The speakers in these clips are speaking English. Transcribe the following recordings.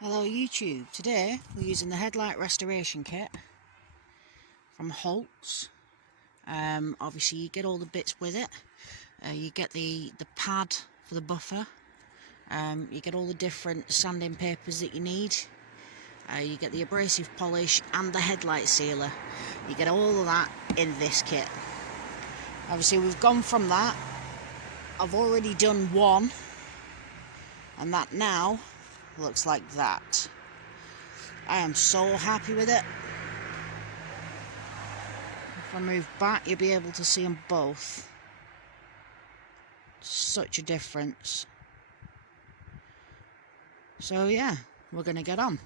Hello YouTube, today we're using the headlight restoration kit from Holts. Obviously you get all the bits with it. You get the pad for the buffer, you get all the different sanding papers that you need, you get the abrasive polish and the headlight sealer. You get all of that in this kit. Obviously we've gone from that. I've already done one, and that now looks like that. I am so happy with it. If I move back, you'll be able to see them both. Such a difference. So yeah, we're going to get on.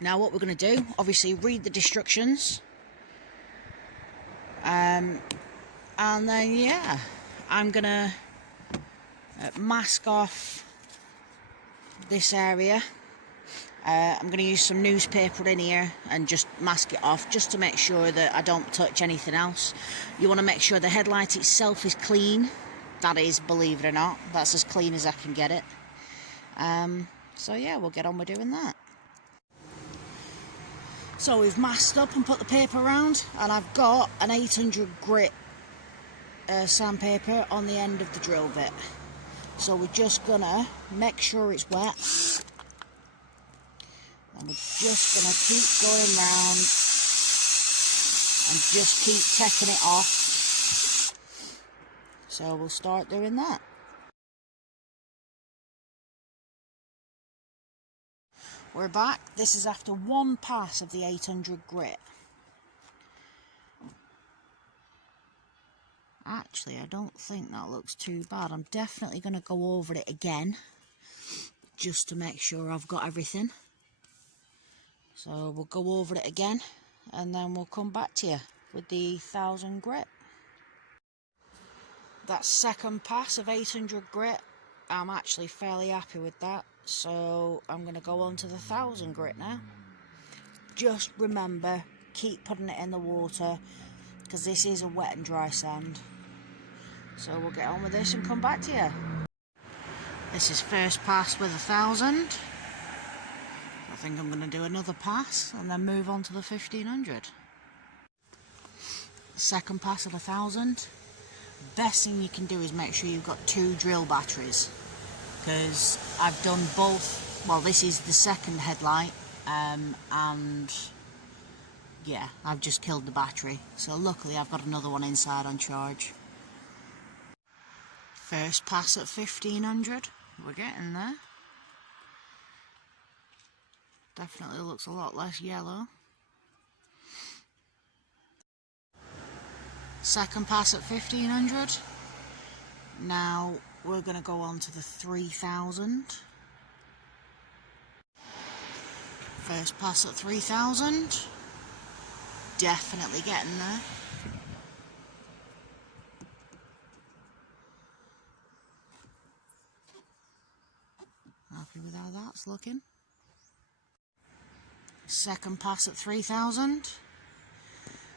Now what we're going to do, obviously read the instructions. And then yeah, I'm going to mask off this area. I'm going to use some newspaper in here and just mask it off, just to make sure that I don't touch anything else. You want to make sure the headlight itself is clean. That is, believe it or not, that's as clean as I can get it. So yeah, we'll get on with doing that. So we've masked up and put the paper around, and I've got an 800 grit sandpaper on the end of the drill bit. So we're just gonna make sure it's wet, and we're just gonna keep going round and just keep taking it off. So we'll start doing that. We're back. This is after one pass of the 800 grit. Actually, I don't think that looks too bad. I'm definitely going to go over it again, just to make sure I've got everything. So we'll go over it again, and then we'll come back to you with the 1000 grit. That second pass of 800 grit, I'm actually fairly happy with that. So I'm going to go on to the 1000 grit now. Just remember, keep putting it in the water, because this is a wet and dry sand. So we'll get on with this and come back to you. This is first pass with 1000. I think I'm going to do another pass and then move on to the 1500. Second pass of 1000. Best thing you can do is make sure you've got 2 drill batteries, because I've done both. Well, this is the second headlight, and yeah, I've just killed the battery. So luckily I've got another one inside on charge. First pass at 1500, we're getting there. Definitely looks a lot less yellow. Second pass at 1500. Now we're going to go on to the 3000. First pass at 3000. Definitely getting there. Happy with how that's looking. Second pass at 3000.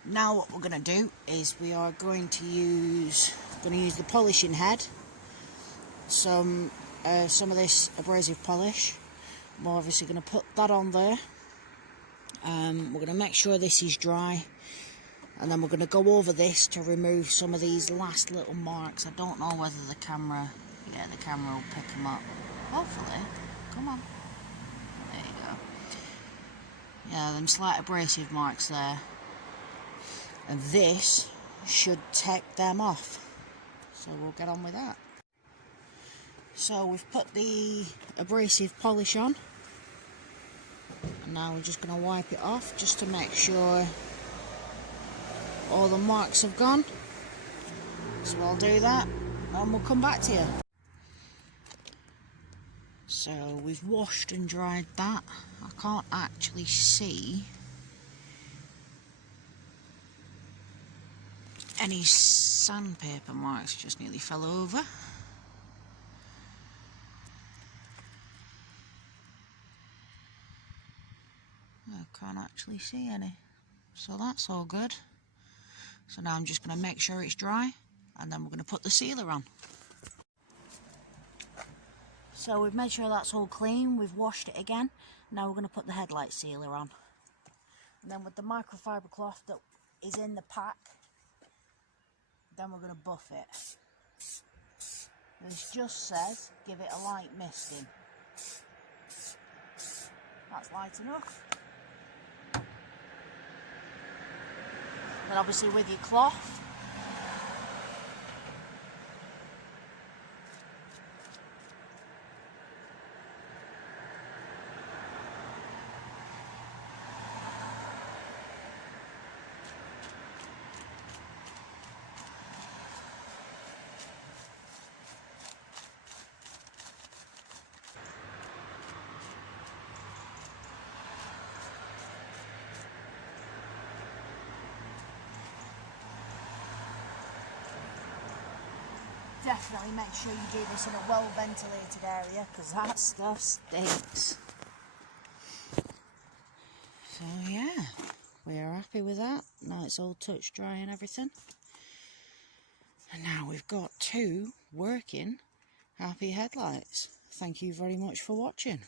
Now what we're going to do is we are going to use the polishing head, some of this abrasive polish. We're obviously going to put that on there. We're going to make sure this is dry, and then we're going to go over this to remove some of these last little marks. I don't know whether the camera will pick them up. Hopefully. Come on. There you go. Yeah, them slight abrasive marks there. And this should take them off. So we'll get on with that. So we've put the abrasive polish on. And now we're just going to wipe it off, just to make sure all the marks have gone. So I'll do that and we'll come back to you. So we've washed and dried that. I can't actually see any sandpaper marks, just nearly fell over. I can't actually see any. So that's all good. So now I'm just going to make sure it's dry, and then we're going to put the sealer on. So we've made sure that's all clean, we've washed it again. Now we're going to put the headlight sealer on. And then with the microfiber cloth that is in the pack, then we're going to buff it. This just says give it a light misting. That's light enough. Then obviously with your cloth, definitely make sure you do this in a well ventilated area, because that stuff stinks. So yeah, we are happy with that. Now it's all touch dry and everything. And now we've got 2 working happy headlights. Thank you very much for watching.